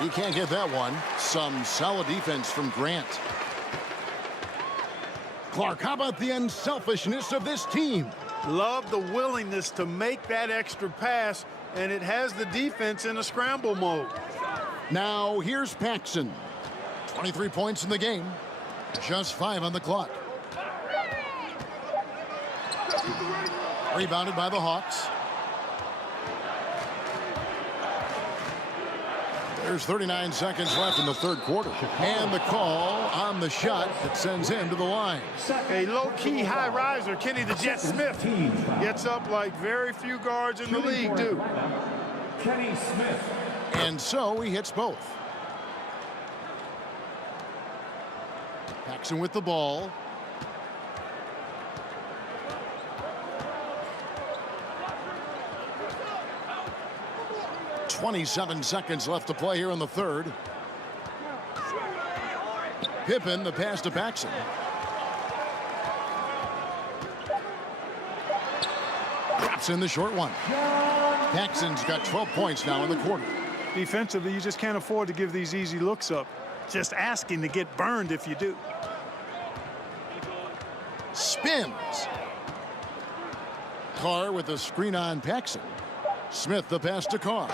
He can't get that one. Some solid defense from Grant. Clark, how about the unselfishness of this team? Love the willingness to make that extra pass, and it has the defense in a scramble mode. Now here's Paxson. 23 points in the game. Just 5 on the clock. Rebounded by the Hawks. There's 39 seconds left in the third quarter. And the call on the shot that sends him to the line. A low-key high riser, Kenny the Jet Smith, gets up like very few guards in the league do. Kenny Smith. And so he hits both. Paxson with the ball. .27 seconds left to play here in the third. Pippen, the pass to Paxson. Drops in the short one. Paxson's got 12 points now in the quarter. Defensively, you just can't afford to give these easy looks up. Just asking to get burned if you do. Spins. Carr with the screen on Paxson. Smith the pass to Carr.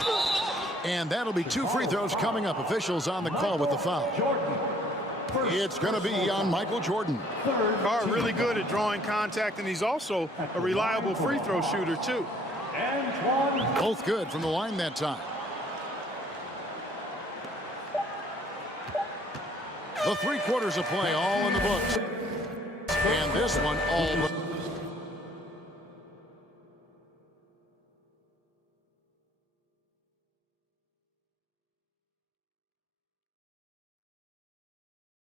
And that'll be 2 free throws coming up. Officials on the call with the foul. It's going to be on Michael Jordan. Carr really good at drawing contact, and he's also a reliable free throw shooter, too. Both good from the line that time. The 3 quarters of play all in the books. And this one all but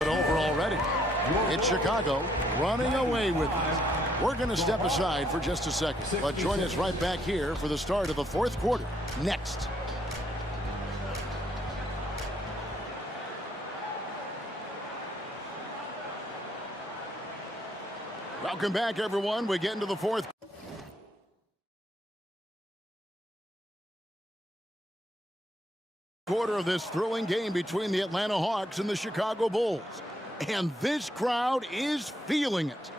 over already. It's Chicago running away with it. We're going to step aside for just a second, but join us right back here for the start of the fourth quarter next. Welcome back, everyone. We get into the fourth quarter of this thrilling game between the Atlanta Hawks and the Chicago Bulls. And this crowd is feeling it.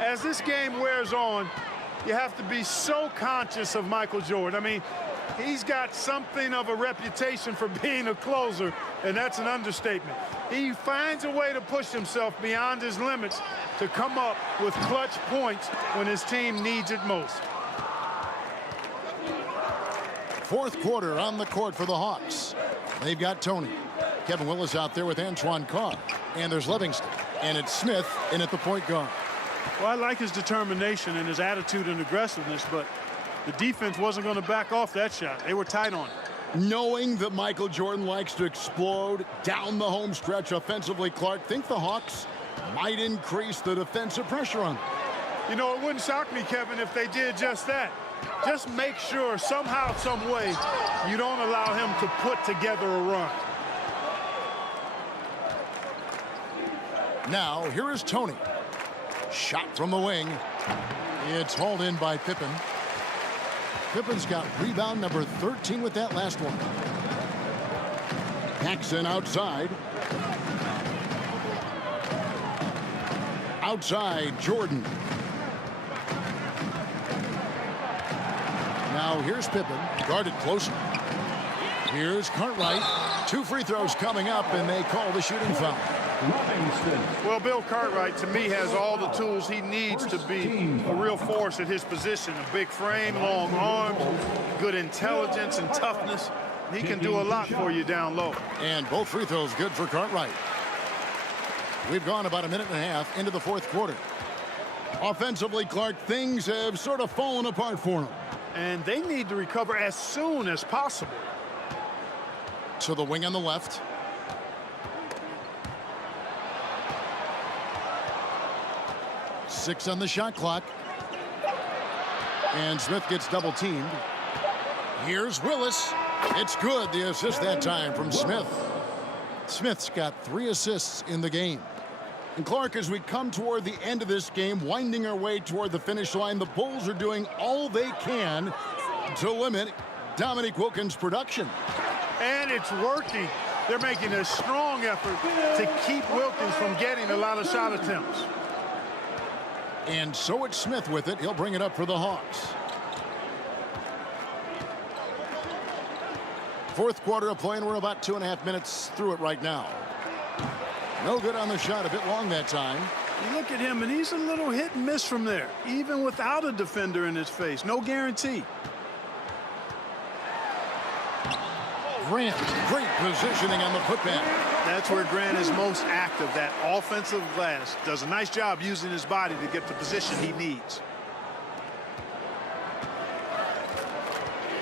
As this game wears on, you have to be so conscious of Michael Jordan. I mean, he's got something of a reputation for being a closer, and that's an understatement. He finds a way to push himself beyond his limits to come up with clutch points when his team needs it most. Fourth quarter on the court for the Hawks. They've got Tony. Kevin Willis out there with Antoine Carr. And there's Livingston. And it's Smith in at the point guard. Well, I like his determination and his attitude and aggressiveness, but the defense wasn't going to back off that shot. They were tight on it. Knowing that Michael Jordan likes to explode down the home stretch offensively, Clark, think the Hawks might increase the defensive pressure on them. You know, it wouldn't shock me, Kevin, if they did just that. Just make sure somehow, some way, you don't allow him to put together a run. Now, here is Tony. Shot from the wing. It's hauled in by Pippen. Pippen's got rebound number 13 with that last one. Paxson outside. Outside, Jordan. Now here's Pippen, guarded closely. Here's Cartwright. 2 free throws coming up, and they call the shooting foul. Well, Bill Cartwright, to me, has all the tools he needs to be a real force at his position. A big frame, long arms, good intelligence and toughness. He can do a lot for you down low. And both free throws good for Cartwright. We've gone about a minute and a half into the fourth quarter. Offensively, Clark, things have sort of fallen apart for him. And they need to recover as soon as possible. To the wing on the left. Six on the shot clock. And Smith gets double teamed. Here's Willis. It's good. The assist that time from Smith. Smith's got 3 assists in the game. And Clark, as we come toward the end of this game, winding our way toward the finish line, the Bulls are doing all they can to limit Dominique Wilkins' production. And it's working. They're making a strong effort to keep Wilkins from getting a lot of shot attempts. And so it's Smith with it. He'll bring it up for the Hawks. Fourth quarter of play, and we're about 2.5 minutes through it right now. No good on the shot, a bit long that time. You look at him, and he's a little hit and miss from there, even without a defender in his face. No guarantee. Grant, great positioning on the putback. That's where Grant is most active. That offensive glass does a nice job using his body to get the position he needs.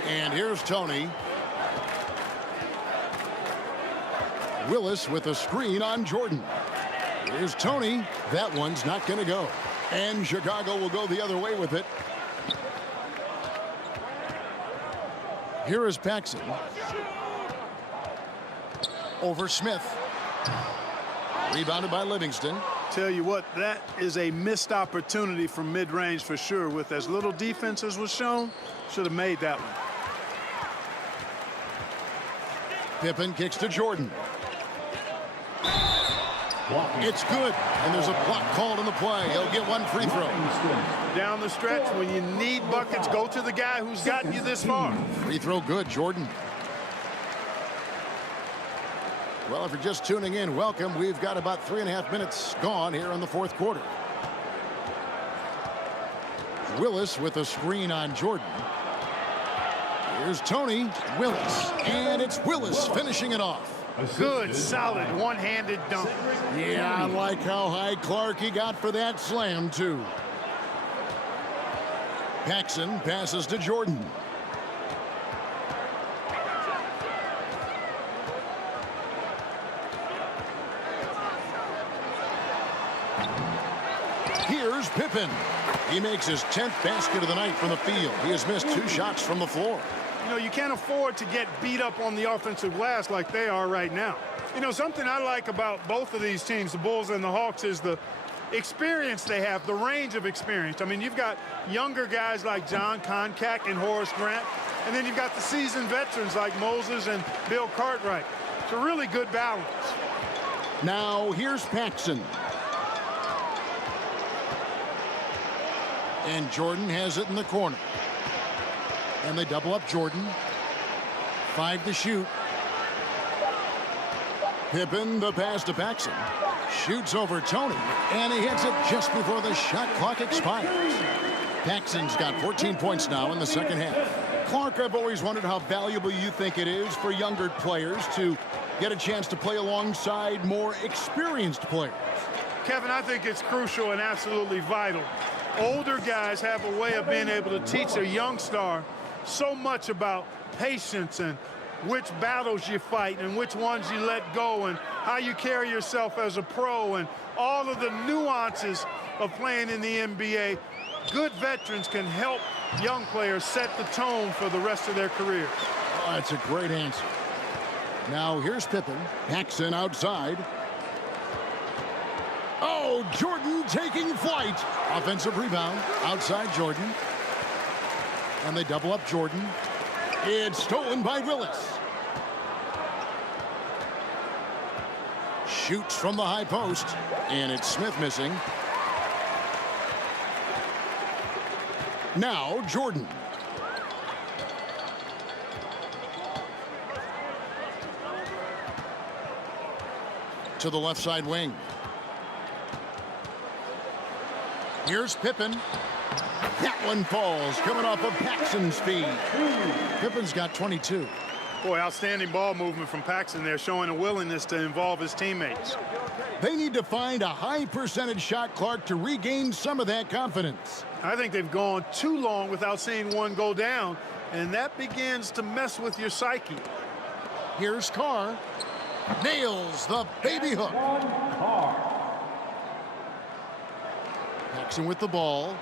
And here's Tony. Willis with a screen on Jordan. Here's Tony. That one's not going to go. And Chicago will go the other way with it. Here is Paxson. Over Smith. Rebounded by Livingston. Tell you what, that is a missed opportunity from mid-range for sure. With as little defense as was shown, should have made that one. Pippen kicks to Jordan. It's good, and there's a block called in the play. He'll get 1 free throw. Down the stretch, when you need buckets, go to the guy who's gotten you this far. Free throw good, Jordan. Well, if you're just tuning in, welcome. We've got about 3.5 minutes gone here in the fourth quarter. Willis with a screen on Jordan. Here's Tony. Willis. And it's Willis finishing it off. Good, solid, one-handed dunk. Yeah, I like how high Clark he got for that slam, too. Paxson passes to Jordan. Here's Pippen. He makes his 10th basket of the night from the field. He has missed 2 shots from the floor. You know, you can't afford to get beat up on the offensive glass like they are right now. You know, something I like about both of these teams, the Bulls and the Hawks, is the experience they have, the range of experience. I mean, you've got younger guys like John Koncak and Horace Grant, and then you've got the seasoned veterans like Moses and Bill Cartwright. It's a really good balance. Now, here's Paxson. And Jordan has it in the corner. And they double up Jordan. 5 to shoot. Pippen, the pass to Paxson. Shoots over Tony. And he hits it just before the shot clock expires. Paxson's got 14 points now in the second half. Clark, I've always wondered how valuable you think it is for younger players to get a chance to play alongside more experienced players. Kevin, I think it's crucial and absolutely vital. Older guys have a way of being able to teach a young star so much about patience and which battles you fight and which ones you let go and how you carry yourself as a pro and all of the nuances of playing in the NBA. Good veterans can help young players set the tone for the rest of their career. Oh, that's a great answer. Now here's Pippen. Paxson outside. Oh, Jordan taking flight. Offensive rebound outside Jordan. And they double up Jordan. It's stolen by Willis. Shoots from the high post. And it's Smith missing. Now Jordan. To the left side wing. Here's Pippen. That one falls, coming off of Paxson's feed. Pippen's got 22. Boy, outstanding ball movement from Paxson there, showing a willingness to involve his teammates. They need to find a high percentage shot, Clark, to regain some of that confidence. I think they've gone too long without seeing one go down, and that begins to mess with your psyche. Here's Carr. Nails the baby hook. Paxson with the ball.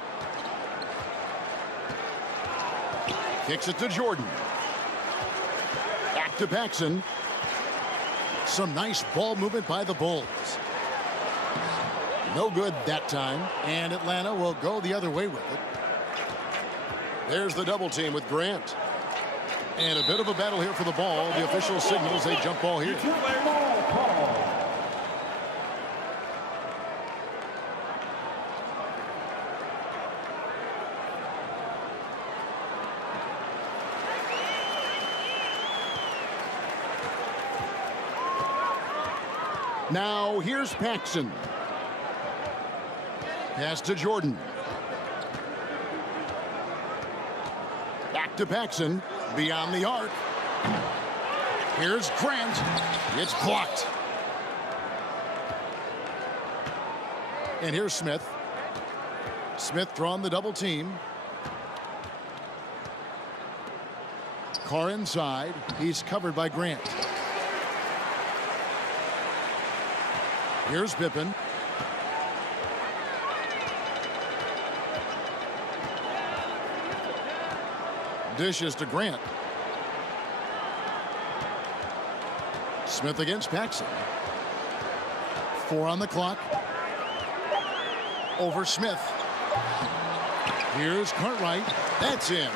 Kicks it to Jordan. Back to Paxson. Some nice ball movement by the Bulls. No good that time, and Atlanta will go the other way with it. There's the double team with Grant. And a bit of a battle here for the ball. The official signals a jump ball here. Now here's Paxson. Pass to Jordan. Back to Paxson. Beyond the arc. Here's Grant. It's blocked. And here's Smith. Smith drawing the double team. Carr inside. He's covered by Grant. Here's Pippen. Dishes to Grant. Smith against Paxson. 4 on the clock. Over Smith. Here's Cartwright. That's in.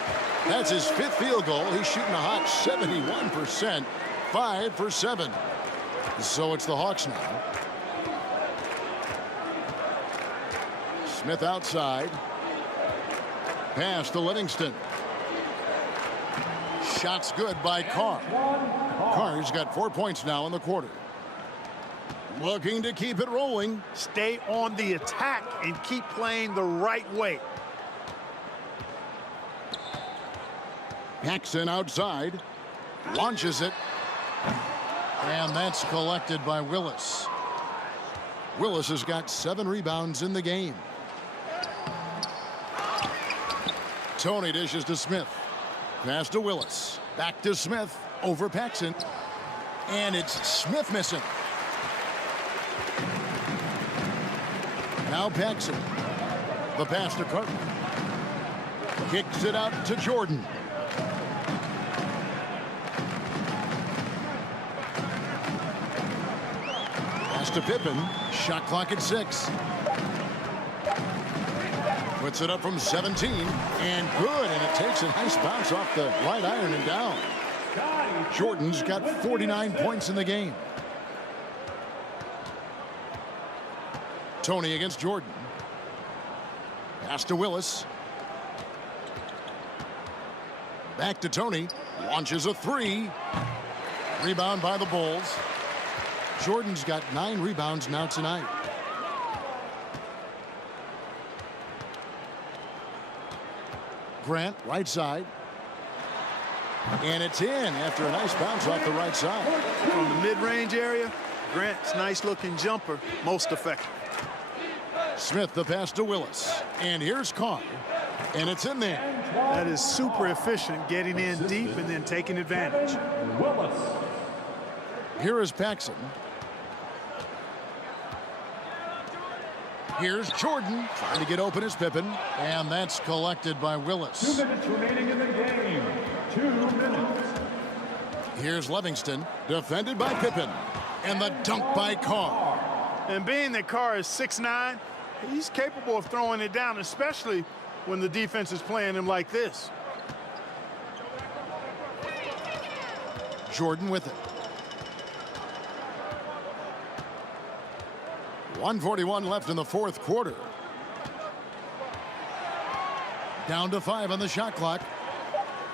That's his 5th field goal. He's shooting a hot 71%. 5 for 7. So it's the Hawks now. Smith outside. Pass to Livingston. Shots good by Carr. Carr's got 4 points now in the quarter. Looking to keep it rolling. Stay on the attack and keep playing the right way. Paxson outside. Launches it. And that's collected by Willis. Willis has got 7 rebounds in the game. Tony dishes to Smith. Pass to Willis. Back to Smith. Over Paxson. And it's Smith missing. Now Paxson. The pass to Carter. Kicks it out to Jordan. Pass to Pippen. Shot clock at 6. Puts it up from 17, and good, and it takes a nice bounce off the right iron and down. Jordan's got 49 points in the game. Tony against Jordan. Pass to Willis. Back to Tony. Launches a 3. Rebound by the Bulls. Jordan's got 9 rebounds now tonight. Grant, right side. And it's in after a nice bounce off the right side. From the mid-range area, Grant's nice-looking jumper, most effective. Smith, the pass to Willis. And here's Carr. And it's in there. That is super efficient, getting in deep and then taking advantage. Willis. Here is Paxson. Here's Jordan trying to get open as Pippen. And that's collected by Willis. 2 minutes remaining in the game. 2 minutes. Here's Livingston, defended by Pippen. And the dunk by Carr. And being that Carr is 6'9", he's capable of throwing it down, especially when the defense is playing him like this. Jordan with it. 1:41 left in the fourth quarter. Down to 5 on the shot clock.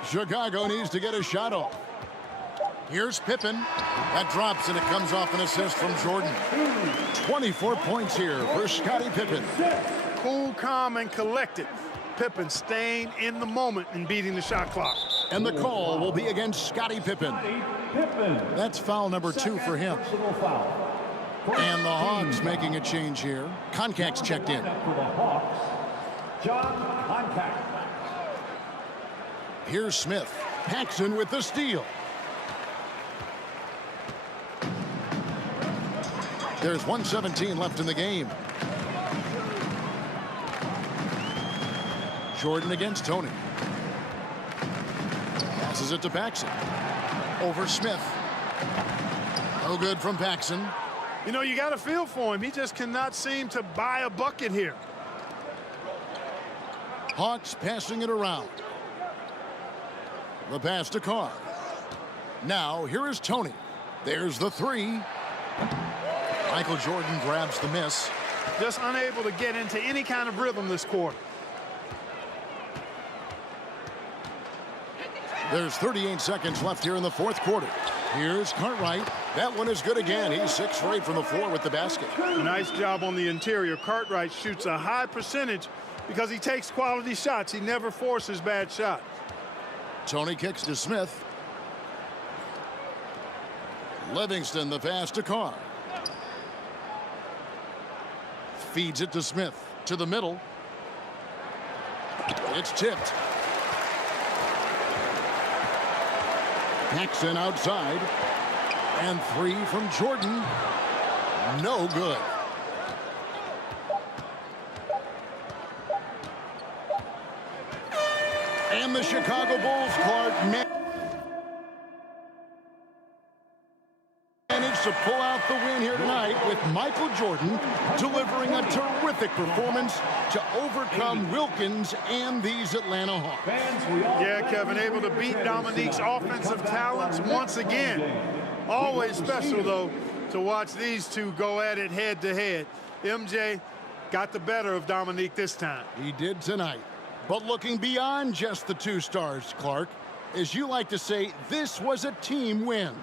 Chicago needs to get a shot off. Here's Pippen. That drops, and it comes off an assist from Jordan. 24 points here for Scottie Pippen. Cool, calm, and collected. Pippen staying in the moment and beating the shot clock. And the call will be against Scottie Pippen. That's foul number 2 for him. And the Hawks making a change here. Koncak's checked in. Here's Smith. Paxson with the steal. There's 1:17 left in the game. Jordan against Tony. Passes it to Paxson. Over Smith. No good from Paxson. You know, you got a feel for him. He just cannot seem to buy a bucket here. Hawks passing it around. The pass to Carr. Now, here is Tony. There's the 3. Michael Jordan grabs the miss. Just unable to get into any kind of rhythm this quarter. There's 38 seconds left here in the fourth quarter. Here's Cartwright. That one is good again. He's 6 for 8 from the floor with the basket. Nice job on the interior. Cartwright shoots a high percentage because he takes quality shots. He never forces bad shots. Tony kicks to Smith. Livingston, the pass to Carr. Feeds it to Smith. To the middle. It's tipped. Paxson outside. And 3 from Jordan. No good. And the Chicago Bulls, Clark, managed to pull out the win here tonight with Michael Jordan delivering a terrific performance to overcome Wilkins and these Atlanta Hawks. Yeah, Kevin, able to beat Dominique's offensive talents once again. Always special, though, to watch these two go at it head-to-head. MJ got the better of Dominique this time. He did tonight. But looking beyond just the 2 stars, Clark, as you like to say, this was a team win.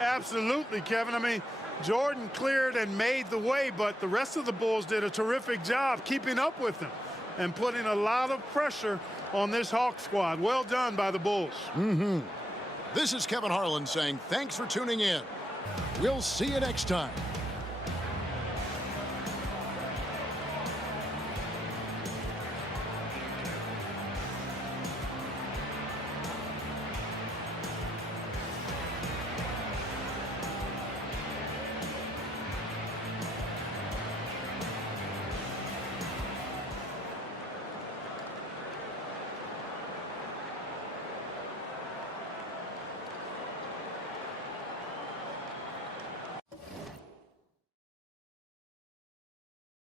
Absolutely, Kevin. I mean, Jordan cleared and made the way, but the rest of the Bulls did a terrific job keeping up with them and putting a lot of pressure on this Hawk squad. Well done by the Bulls. This is Kevin Harlan saying thanks for tuning in. We'll see you next time.